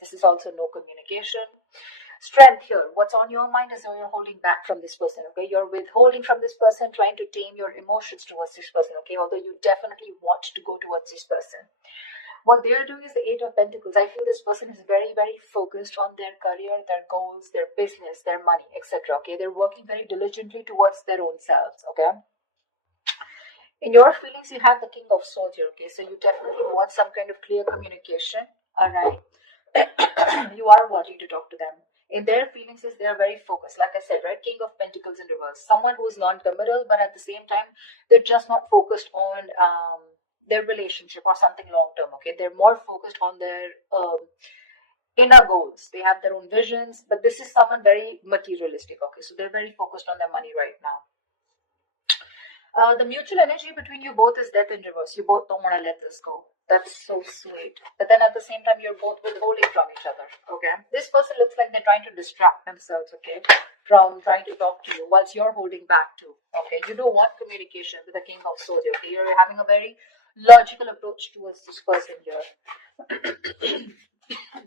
This is also no communication. Strength here. What's on your mind is you're holding back from this person, okay? You're withholding from this person, trying to tame your emotions towards this person, okay? Although you definitely want to go towards this person. What they're doing is the Eight of Pentacles. I feel this person is very, very focused on their career, their goals, their business, their money, etc. Okay, they're working very diligently towards their own selves. Okay. In your feelings, you have the King of Swords here. Okay, so you definitely want some kind of clear communication. All right. You are wanting to talk to them. In their feelings, is they are very focused. Like I said, right? King of Pentacles in reverse. Someone who is non-committal, but at the same time, they're just not focused on their relationship or something long-term. Okay, they're more focused on their inner goals. They have their own visions, but this is someone very materialistic. Okay, so they're very focused on their money right now. The mutual energy between you both is death in reverse. You both don't want to let this go. That's so sweet. But then at the same time, you're both withholding from each other. Okay. This person looks like they're trying to distract themselves, okay, from trying to talk to you, whilst you're holding back too. Okay. You don't want communication with the King of Swords. Okay. You're having a very logical approach towards this person here.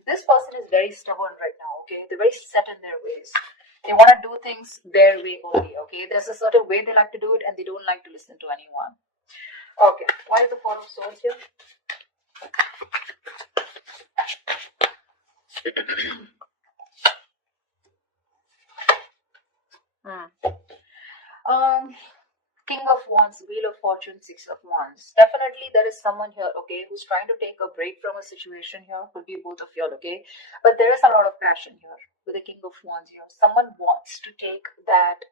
This person is very stubborn right now. Okay. They're very set in their ways. They want to do things their way only, okay? There's a certain way they like to do it and they don't like to listen to anyone. Okay, why is the Four of Swords here? King of Wands, Wheel of Fortune, Six of Wands. Definitely there is someone here, okay, who's trying to take a break from a situation here. Could be both of you, okay? But there is a lot of passion here with the King of Wands here. Someone wants to take that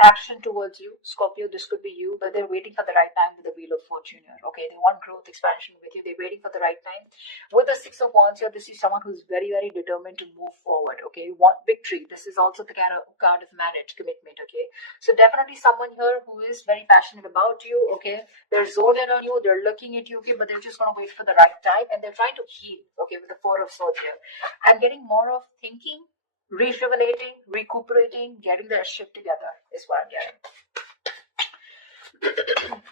action towards you. Scorpio, this could be you, but they're waiting for the right time with the Wheel of Fortune here. Okay, they want growth, expansion with you. They're waiting for the right time. With the Six of Wands here, this is someone who's very, very determined to move forward. Okay, want victory. This is also the card of marriage, commitment. Okay, so definitely someone here who is very passionate about you. Okay, they're zoned in on you. They're looking at you. Okay, but they're just gonna wait for the right time, and they're trying to heal. Okay, with the Four of Swords here, I'm getting more of thinking, rejuvenating, recuperating, getting their shit together is what I'm getting.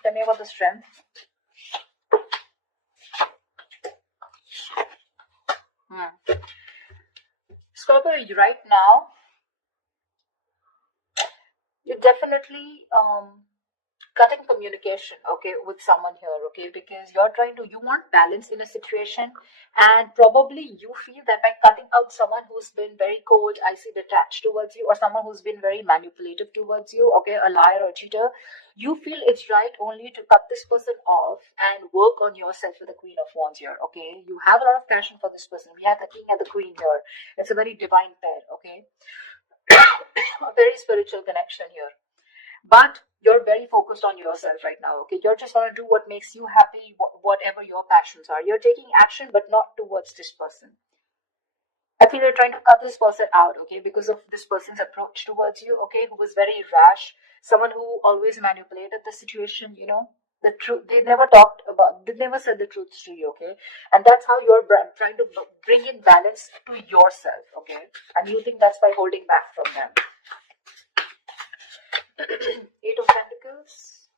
Tell me about the Strength. Scorpio, right now, you're definitely cutting communication, okay, with someone here, okay, because you want balance in a situation, and probably you feel that by cutting out someone who's been very cold, icy, detached towards you, or someone who's been very manipulative towards you, okay, a liar or cheater, you feel it's right only to cut this person off and work on yourself with the Queen of Wands here, okay. You have a lot of passion for this person. We have the King and the Queen here. It's a very divine pair, okay. A very spiritual connection here, but you're very focused on yourself right now, okay. You're just going to do what makes you happy, whatever your passions are. You're taking action, but not towards this person. I feel you're trying to cut this person out, okay, because of this person's approach towards you, okay, who was very rash, someone who always manipulated the situation, you know. The truth, they never said the truth to you, okay, and that's how you're trying to bring in balance to yourself, okay, and you think that's by holding back from them. Eight of Pentacles.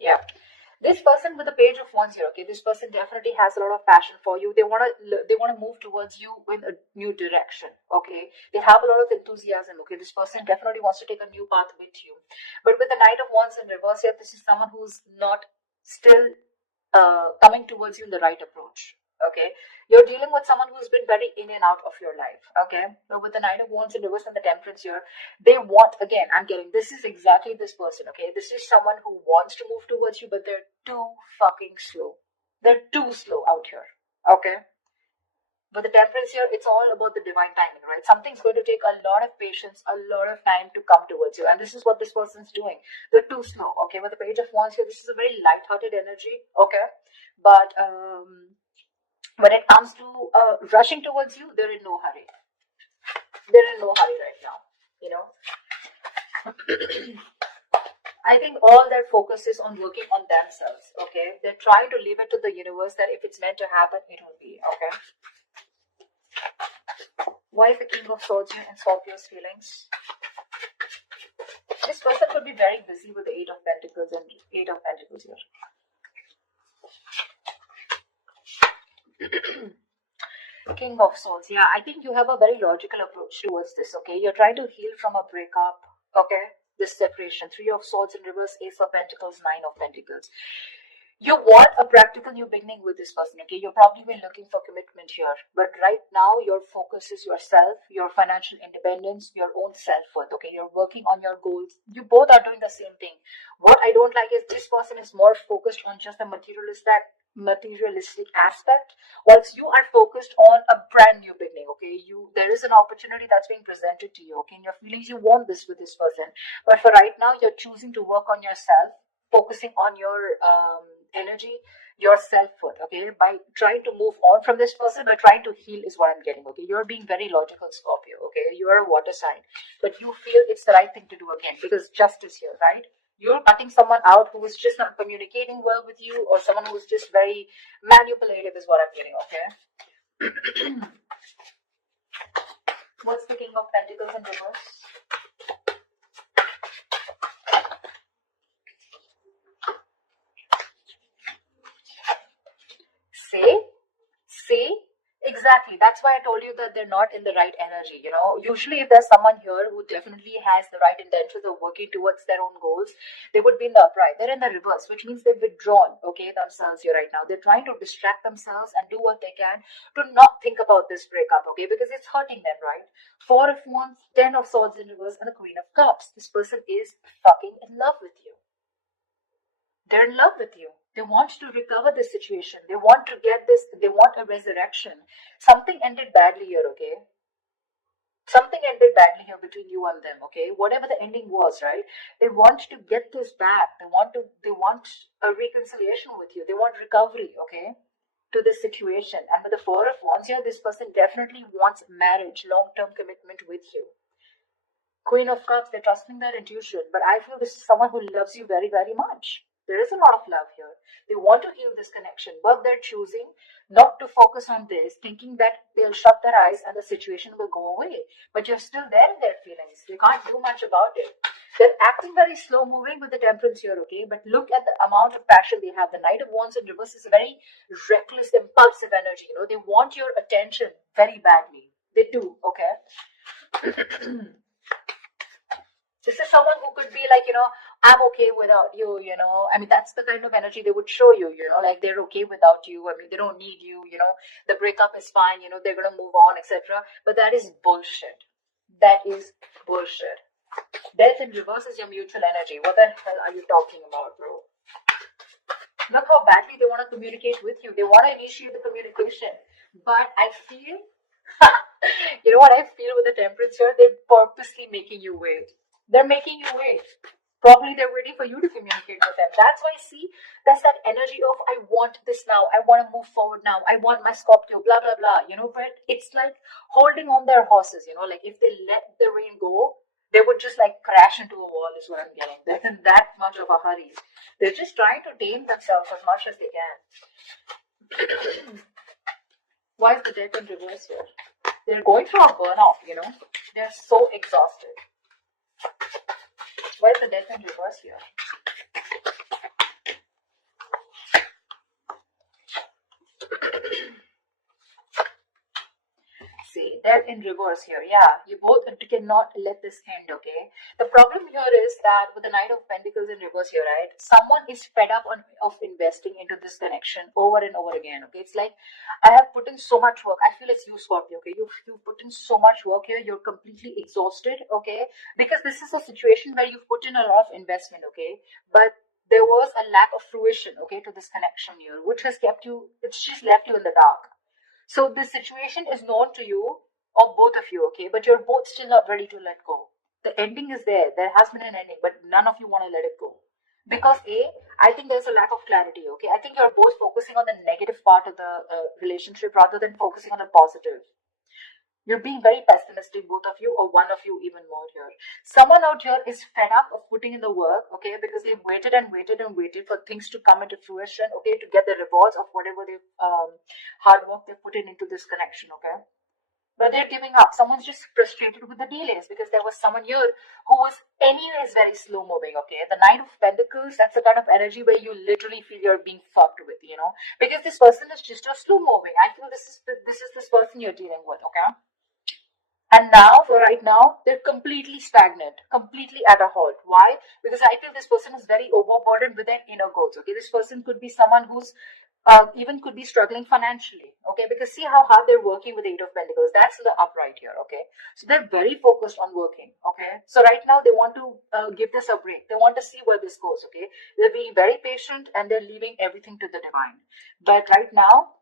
Yeah. This person with the Page of Wands here, okay, this person definitely has a lot of passion for you. They want to move towards you in a new direction, okay. They have a lot of enthusiasm, okay. This person definitely wants to take a new path with you. But with the Knight of Wands in reverse here, this is someone who's not still coming towards you in the right approach. Okay, you're dealing with someone who's been very in and out of your life. Okay, so with the Nine of Wands in reverse and the Temperance here, they want, again, I'm getting, this is exactly this person. Okay, this is someone who wants to move towards you, but they're too fucking slow. They're too slow out here. Okay, but the Temperance here, it's all about the divine timing, right? Something's going to take a lot of patience, a lot of time to come towards you, and this is what this person's doing. They're too slow. Okay, with the Page of Wands here, this is a very light-hearted energy. Okay, but when it comes to rushing towards you, they're in no hurry. They're in no hurry right now, you know. I think all their focus is on working on themselves, okay. They're trying to leave it to the universe that if it's meant to happen, it will be, okay. Why is the King of Swords here in Scorpio's feelings? This person could be very busy with the Eight of Pentacles and Eight of Pentacles here. King of Swords. Yeah, I think you have a very logical approach towards this. Okay, you're trying to heal from a breakup. Okay, this separation. Three of Swords in reverse, Ace of Pentacles, Nine of Pentacles. You want a practical new beginning with this person. Okay, you've probably been looking for commitment here, but right now your focus is yourself, your financial independence, your own self-worth. Okay, you're working on your goals. You both are doing the same thing. What I don't like is this person is more focused on just the materialistic aspect, whilst you are focused on a brand new beginning. Okay, there is an opportunity that's being presented to you. Okay, in your feelings you want this with this person, but for right now you're choosing to work on yourself, focusing on your energy, your self-worth. Okay, by trying to move on from this person, but trying to heal is what I'm getting. Okay, you're being very logical, Scorpio. Okay, you are a water sign, but you feel it's the right thing to do again because justice here, right? You're cutting someone out who is just not communicating well with you, or someone who is just very manipulative is what I'm getting. Okay. What's the King of Pentacles in reverse? See, exactly. That's why I told you that they're not in the right energy. Usually if there's someone here who definitely has the right intentions of working towards their own goals, they would be in the upright. They're in the reverse, which means they've withdrawn, okay, themselves here right now. They're trying to distract themselves and do what they can to not think about this breakup, okay, because it's hurting them, right? Four of Wands, 10 of Swords in reverse, and the Queen of Cups. This person is fucking in love with you. They're in love with you. They want to recover this situation. They want to get this. They want a resurrection. Something ended badly here, okay? Something ended badly here between you and them, okay? Whatever the ending was, right? They want to get this back. They want a reconciliation with you. They want recovery, okay? To this situation. And with the Four of Wands here, this person definitely wants marriage, long-term commitment with you. Queen of Cups, they're trusting their intuition, but I feel this is someone who loves you very, very much. There is a lot of love here. They want to heal this connection, but they're choosing not to focus on this, thinking that they'll shut their eyes and the situation will go away. But you're still there in their feelings. You can't do much about it. They're acting very slow moving with the Temperance here, okay? But look at the amount of passion they have. The Knight of Wands in reverse is a very reckless, impulsive energy. They want your attention very badly. They do, okay? This is someone who could be like, I'm okay without you, I mean, that's the kind of energy they would show you, like they're okay without you. I mean, they don't need you, the breakup is fine, they're going to move on, etc. But that is bullshit. That is bullshit. Death in reverse is your mutual energy. What the hell are you talking about, bro? Look how badly they want to communicate with you. They want to initiate the communication. But I feel, you know what I feel with the Temperance here? They're purposely making you wait. They're making you wait. Probably they're waiting for you to communicate with them. That's why, see, that's that energy of, I want this now. I want to move forward now. I want my Scorpio, blah, blah, blah. But it's like holding on their horses, like if they let the rain go, they would just like crash into a wall is what I'm getting. They're in that much of a hurry. They're just trying to tame themselves as much as they can. Why is the Death in reverse here? They're going through a burnout, They're so exhausted. Why is the Death in reverse here? See, Death in reverse here. Yeah, you both cannot let this end, okay? The problem here is that with the Knight of Pentacles in reverse here, right? Someone is fed up of investing into this connection over and over again, okay? It's like, I have put in so much work. I feel it's you, Scorpio, okay? You've put in so much work here. You're completely exhausted, okay? Because this is a situation where you've put in a lot of investment, okay? But there was a lack of fruition, okay, to this connection here, which has it's just left you in the dark. So this situation is known to you, or both of you, okay? But you're both still not ready to let go. The ending is there. There has been an ending, but none of you want to let it go. Because I think there's a lack of clarity, okay? I think you're both focusing on the negative part of the relationship rather than focusing on the positive. You're being very pessimistic, both of you, or one of you even more here. Someone out here is fed up of putting in the work, okay, because they've waited and waited and waited for things to come into fruition, okay, to get the rewards of whatever they've hard work they've put into this connection, okay. But they're giving up. Someone's just frustrated with the delays because there was someone here who was anyway is very slow moving, okay? The Knight of Pentacles, that's the kind of energy where you literally feel you're being fucked with, you know? Because this person is just a slow moving. I feel this person you're dealing with, okay? And now, for right now, they're completely stagnant, completely at a halt. Why? Because I feel this person is very overburdened with their inner goals. Okay, this person could be someone who's even could be struggling financially. Okay, because see how hard they're working with the Eight of Pentacles. That's the upright here. Okay, so they're very focused on working. Okay, so right now they want to give this a break. They want to see where this goes. Okay, they're being very patient and they're leaving everything to the divine. But right now,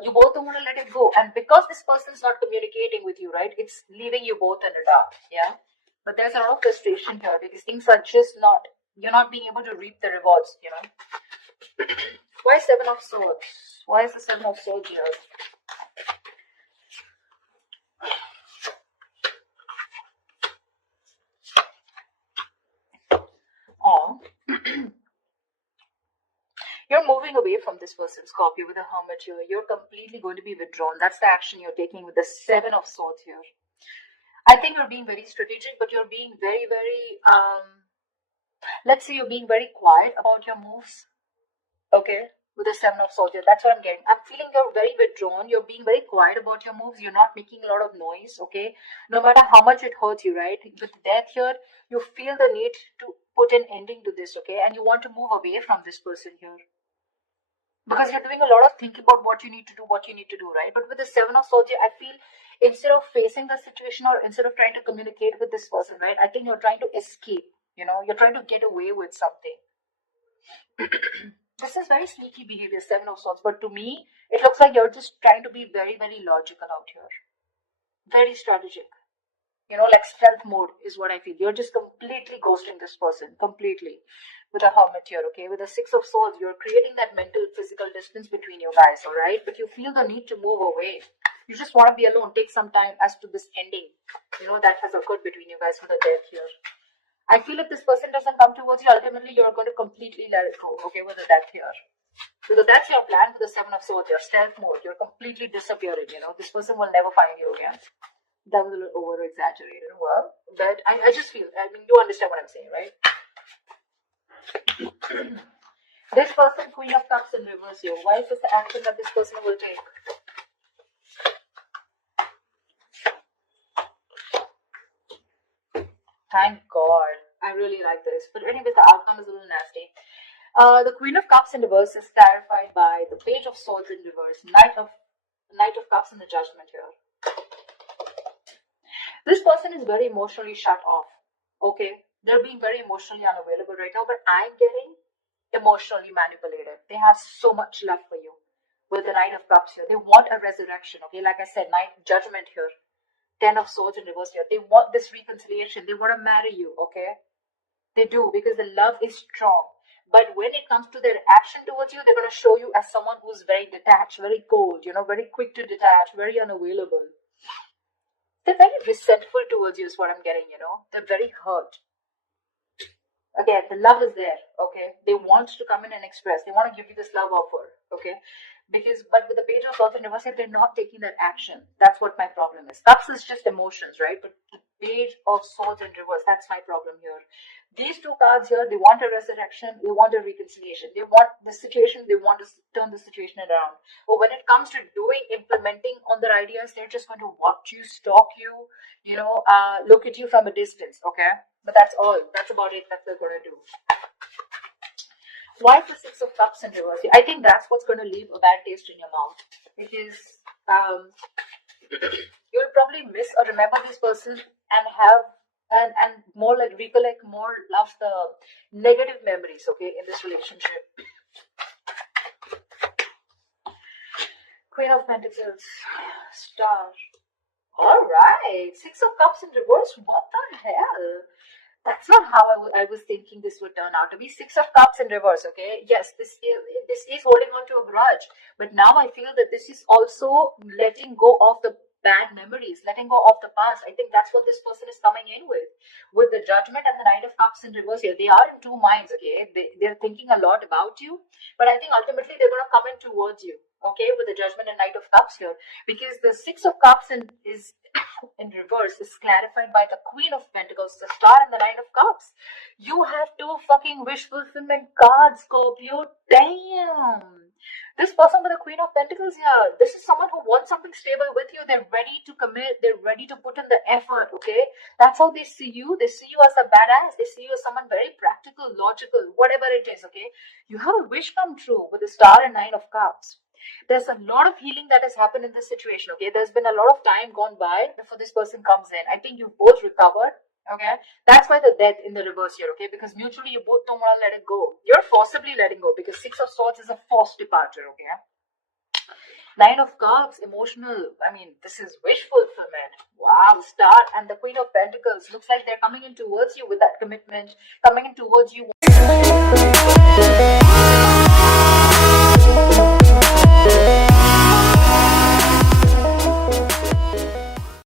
you both don't want to let it go, and because this person is not communicating with you, right, it's leaving you both in the dark. Yeah, but there's a lot of frustration here because things are just not, you're not being able to reap the rewards, you know. Why Seven of Swords? Why is the Seven of Swords here? Oh. You're moving away from this person, Scorpio, with a Hermit here. You're completely going to be withdrawn. That's the action you're taking with the Seven of Swords here. I think you're being very strategic, but you're being very, very, let's say you're being very quiet about your moves. Okay, with the Seven of Swords here. That's what I'm getting. I'm feeling you're very withdrawn. You're being very quiet about your moves. You're not making a lot of noise. Okay, no matter how much it hurts you, right? With Death here, you feel the need to put an ending to this. Okay, and you want to move away from this person here. Because you're doing a lot of thinking about what you need to do, right? But with the Seven of Swords, I feel instead of facing the situation or instead of trying to communicate with this person, right, I think you're trying to escape, you know, you're trying to get away with something. This is very sneaky behavior, Seven of Swords, but to me, it looks like you're just trying to be very, very logical out here. Very strategic. You know, like stealth mode is what I feel. You're just completely ghosting this person, completely. With a Hermit here, okay? With the Six of Swords, you're creating that mental, physical distance between you guys, all right? But you feel the need to move away. You just want to be alone. Take some time as to this ending, you know, that has occurred between you guys with the Death here. I feel if this person doesn't come towards you, ultimately you're going to completely let it go, okay, with the Death here. Because that's your plan with the Seven of Swords, your stealth mode. You're completely disappearing, you know. This person will never find you again. That was a little over exaggerated. Well, but I just feel, I mean, you understand what I'm saying, right? This person, Queen of Cups in reverse here. Why is this the action that this person will take? Thank God. I really like this. But anyways, the outcome is a little nasty. The Queen of Cups in reverse is clarified by the Page of Swords in reverse, Knight of Cups in the Judgment here. This person is very emotionally shut off. Okay, they're being very emotionally unavailable right now, but I'm getting emotionally manipulated. They have so much love for you. With the Knight of Cups here, they want a resurrection. Okay, like I said, Judgment here, Ten of Swords in reverse here. They want this reconciliation. They want to marry you. Okay, they do, because the love is strong. But when it comes to their action towards you, they're going to show you as someone who's very detached, very cold, you know, very quick to detach, very unavailable. They're very resentful towards you is what I'm getting, you know. They're very hurt. Again, the love is there, okay? They want to come in and express. They want to give you this love offer, okay? But with the Page of Swords in reverse, they're not taking that action. That's what my problem is. Cups is just emotions, right? But the Page of Swords in reverse, that's my problem here. These two cards here, they want a resurrection, they want a reconciliation, they want the situation, they want to turn the situation around. But when it comes to implementing on their ideas, they're just going to watch you, stalk you, you know, look at you from a distance, okay? But that's all. That's about it that they're going to do. Why the Six of Cups in reverse? I think that's what's going to leave a bad taste in your mouth. Because you'll probably miss or remember this person and have and more like recollect more of the negative memories, okay, in this relationship. Queen of Pentacles, Star. All right, Six of Cups in reverse. What the hell? That's not how I was thinking this would turn out to be. Six of Cups in reverse, okay? Yes, this is holding on to a grudge. But now I feel that this is also letting go of the bad memories, letting go of the past. I think that's what this person is coming in with. With the Judgment and the Knight of Cups in reverse here. They are in two minds, okay? They're thinking a lot about you. But I think ultimately they're going to come in towards you, okay? With the Judgment and Knight of Cups here. Because the Six of Cups is in reverse is clarified by the Queen of Pentacles, the Star and the Knight of fucking wish fulfillment card, Scorpio. Damn. This person with the Queen of Pentacles here, this is someone who wants something stable with you. They're ready to commit. They're ready to put in the effort, okay? That's how they see you. They see you as a badass. They see you as someone very practical, logical, whatever it is, okay? You have a wish come true with the Star and Nine of Cups. There's a lot of healing that has happened in this situation, okay? There's been a lot of time gone by before this person comes in. I think you've both recovered, okay? That's why the death in the reverse here, okay? Because mutually you both don't want to let it go. You're forcibly letting go because Six of Swords is a forced departure, okay? Nine of Cups, emotional. I mean, this is wish fulfillment. Wow, Star and the Queen of Pentacles. Looks like they're coming in towards you with that commitment, coming in towards you.